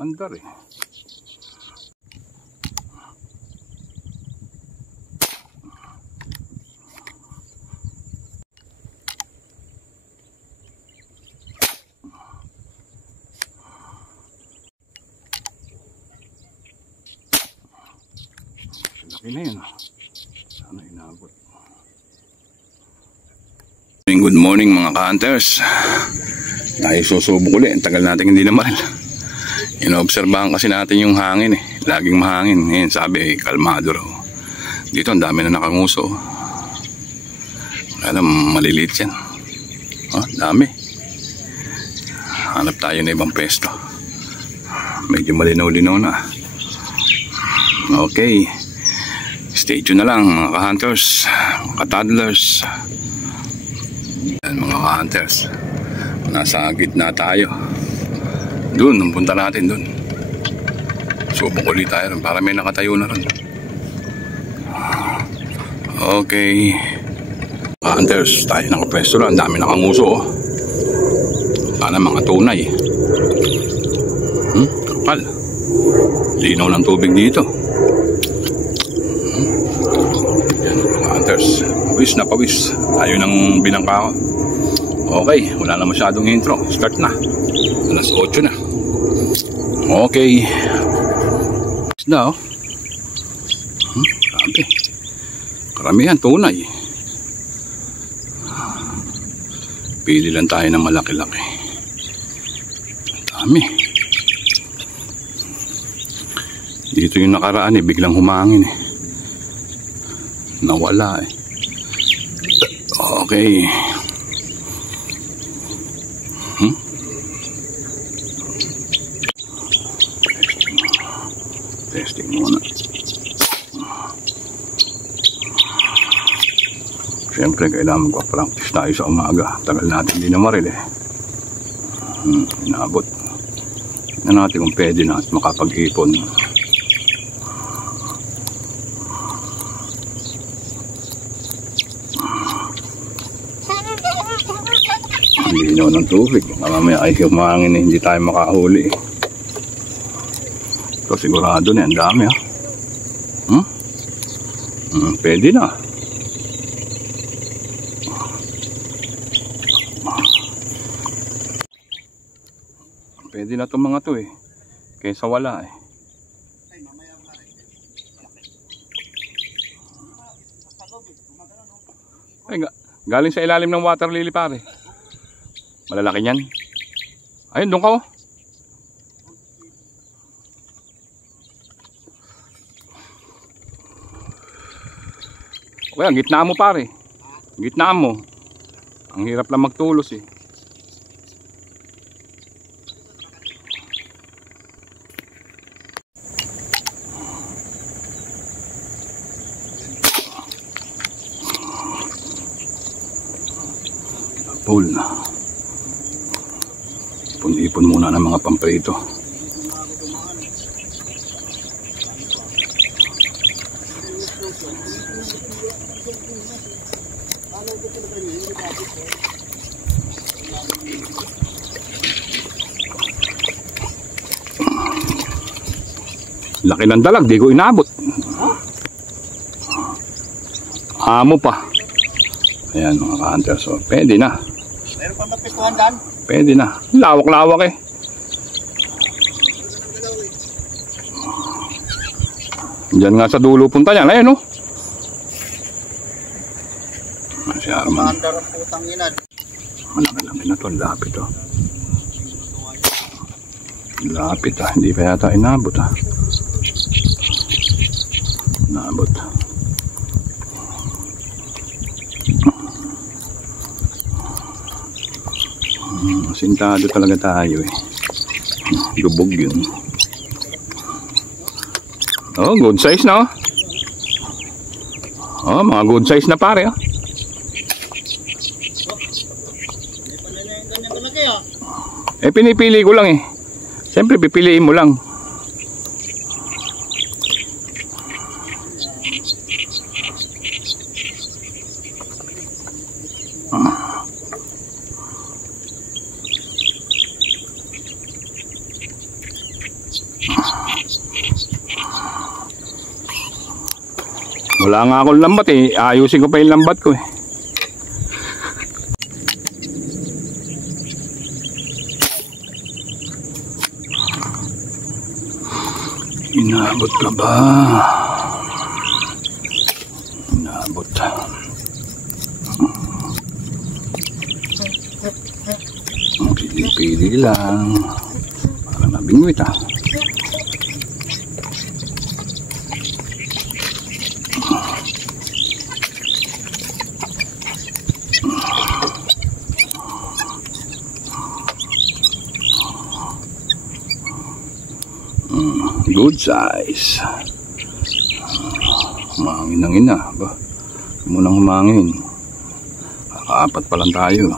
Andar eh. Laki na yun. Sana inabot. Good morning mga ka-hunters. Tayo susubok ulit. Ang tagal natin hindi na maril. Inoobserbahan kasi natin yung hangin eh. Laging mahangin. Ngayon sabi kalmado raw. Dito ang dami na nakanguso. Wala na, maliliit yan. Dami. Hanap tayo na ibang pesto. Medyo malinaw-linaw na. Okay. Stay tuned na lang mga ka-hunters, mga ka-toddlers. Mga ka-hunters, nasa gitna tayo. Doon, nung punta natin doon. Subok ulit tayo rin para may nakatayo na rin. Okay. Hunters, tayo nakapwesto lang. Ang dami nakanguso oh. Sana mga tunay. Kapal. Linaw ng tubig dito. Yan, hunters. Pawis na pawis. Tayo ng binangka ko. Okay, wala na masyadong intro. Start na. Alas 8 na. Okay. Isda oh. Grabe. Karamihan tunay. Pili lang tayo ng malaki-laki. Dami. Dito yung nakaraan eh. Biglang humangin eh. Nawala eh. Okay. Testing muna. Siyempre kailangan magpa-practice tayo sa umaga. Tagal natin din na maril eh. Inabot. Tignan natin kung pwede na at makapag-ipon. Linaw ng tubig. Mamaya ay humangin eh. Hindi tayo makahuli eh. Ito sigurado na. Ang dami ha. Pwede na. Pwede na itong mga to eh. Kaysa wala eh. Ay, galing sa ilalim ng water lily pare. Malalaki niyan. Ayun, doon ka oh. Okay, ang gitna mo pare. Gitna mo. Ang hirap lang magtulos eh. Pool na. Ipon-ipon muna ng mga pamprito. Laki ng dalag, di ko inabot. Amo pa. Ayan mga ka-hunter, so pwede na. Meron pa mapistuhan dyan? Pwede na. Lawak-lawak eh. Diyan nga sa dulo punta yan. Ayun no. Si Arman. Maandar ang putang inad. Malaki-laki na to. Lapit oh. Lapit ah. Hindi pa yata inabot ah. Inabot. Sintado talaga tayo eh. Lubog yun. Oh, good size na oh. Oh, mga good size na pare oh. Eh pinipili ko lang eh. Siyempre pipiliin mo lang. Wala nga akong lambat eh. Ayusin ko pa yung lambat ko eh. Inabot ka ba? Inabot. Pili-pili lang. Para mabingwit ah. Good size. Humangin ng ina ba? Munang humangin. Kakaapat pa lang tayo.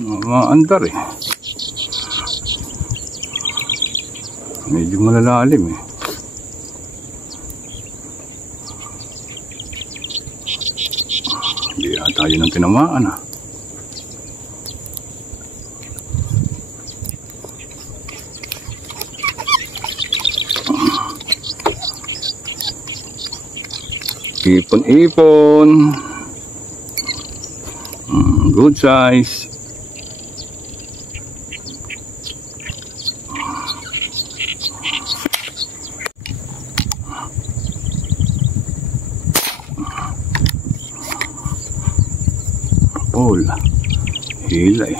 Maandar eh. Medyo malalalim eh. Hindi ata yun ang tinamaan ah. Ipon-ipon. Good size. Hilay.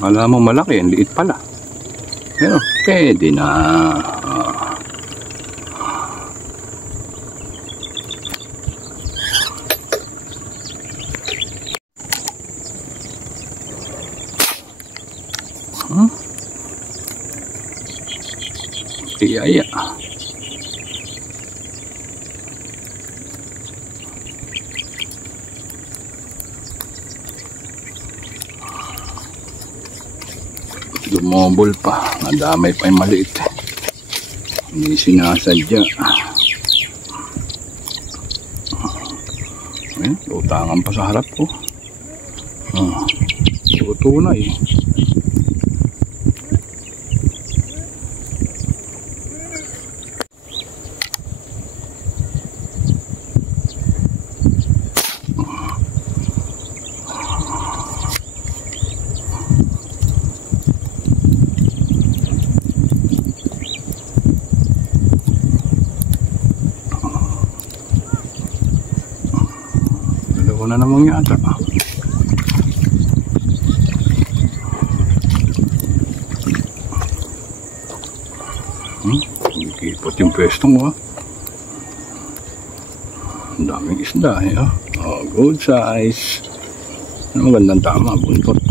Kala mo malaki, ang liit pala. Pero pwede na. Iya. Dumobol pa. Nadamay pa yung maliit. Hindi sinasadya. Ayan, lutangan pa sa harap ko. Luto na eh. Na namang yata. Ikipot yung pwesto mo. Ang daming isda eh. Oh, good size. Magandang tama, buntot.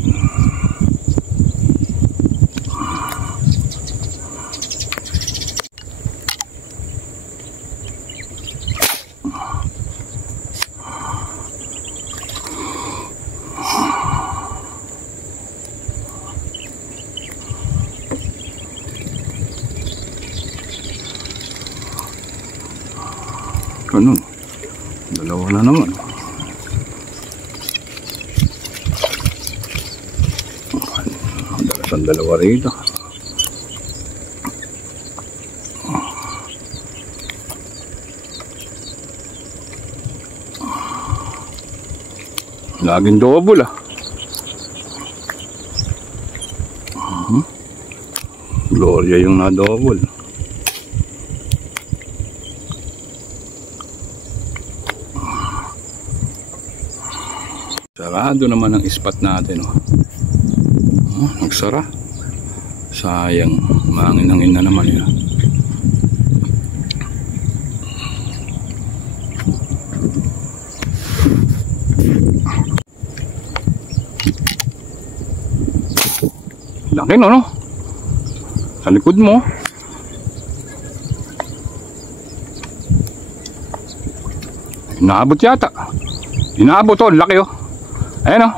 Ano? Dalawa na naman. Dalawa rito. Laging double ah. Gloria yung na-double. Sarado naman ang spot natin. Nagsara. Sayang. Mangin-hangin na naman yun. Laki no? Sa likod mo. Inaabot yata. Inaabot oh. Laki oh. Ayan o.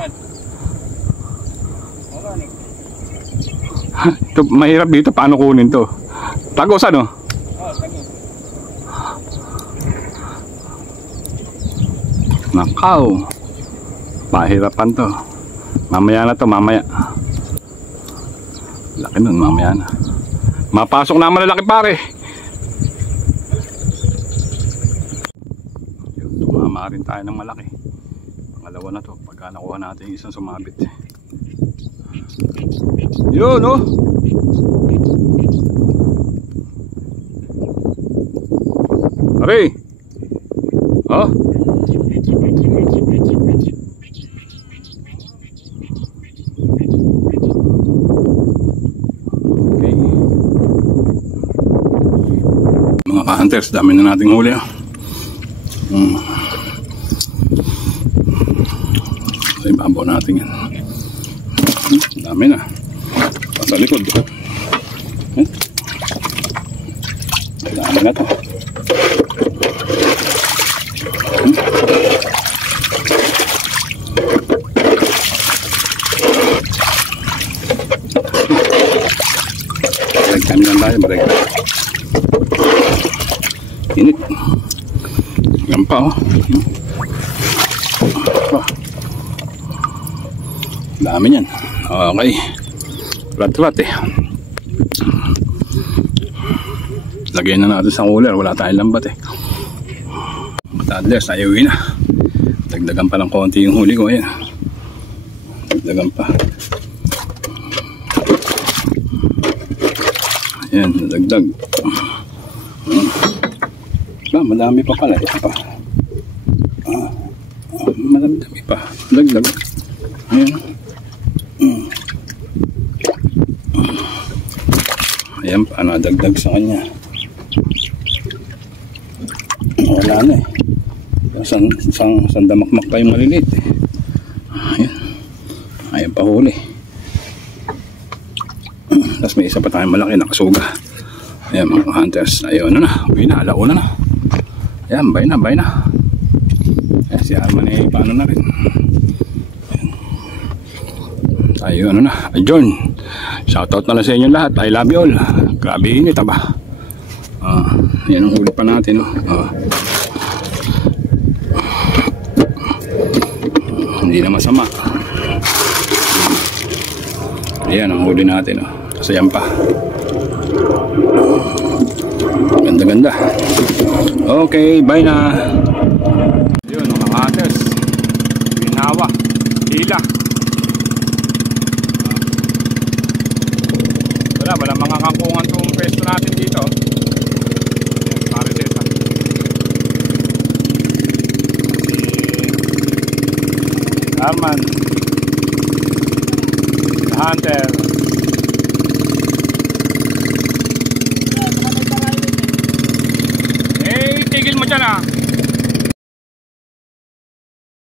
Ito, mahirap dito. Paano kunin to? Tagos ano? Nakaw. Mahirapan to. Mamaya na to, mamaya. Laki nun, mamaya na. Mapasok na malalaki pare. Tumama rin tayo ng malaki. Pangalawa na to, pagka nakuha natin yung isang sumabit. Yun oh. Pare. Oh. Okay. Mga ka-hunters, dami na nating huli. So, ibabaw natin yan. Dami na. Sa likod. Dami na to. Kami lang tayo, baragay. Init. Yan pa oh. Dami yan. Okay. Rat-rat eh. Lagyan na natin sa cooler. Wala tayong lambat eh. Matadlers, ayawin na. Dagdagan pa lang konti yung huli ko. Ayan. Dagdagan pa. Ayan, dagdag. Madami pa pala. Ito pa. Madami pa. Dagdag. Ayan. Ayan pa, nadagdag sa kanya. Wala na eh. Sandamakmak pa yung maliliit eh. Ayan. Ayan pa huli. Tapos may isa pa tayong malaki nakasuga. Ayan mga hunters. Ayun na. Uwi na. Alauna na. Ayan, bay na. Ayan si Arman eh. Paano na rin. Ayun na. John. Shoutout na lang sa inyo lahat. I love you all. Grabe init ba? Yan ang huli pa natin. Hindi na masama. Ayan ang huli natin. Kasi yan pa. Ganda. Okay, bye na. Yun mga hunters. Ginawa. Hila. Wala mga kangkungan itong pwesto natin dito. Marites Arman Hunter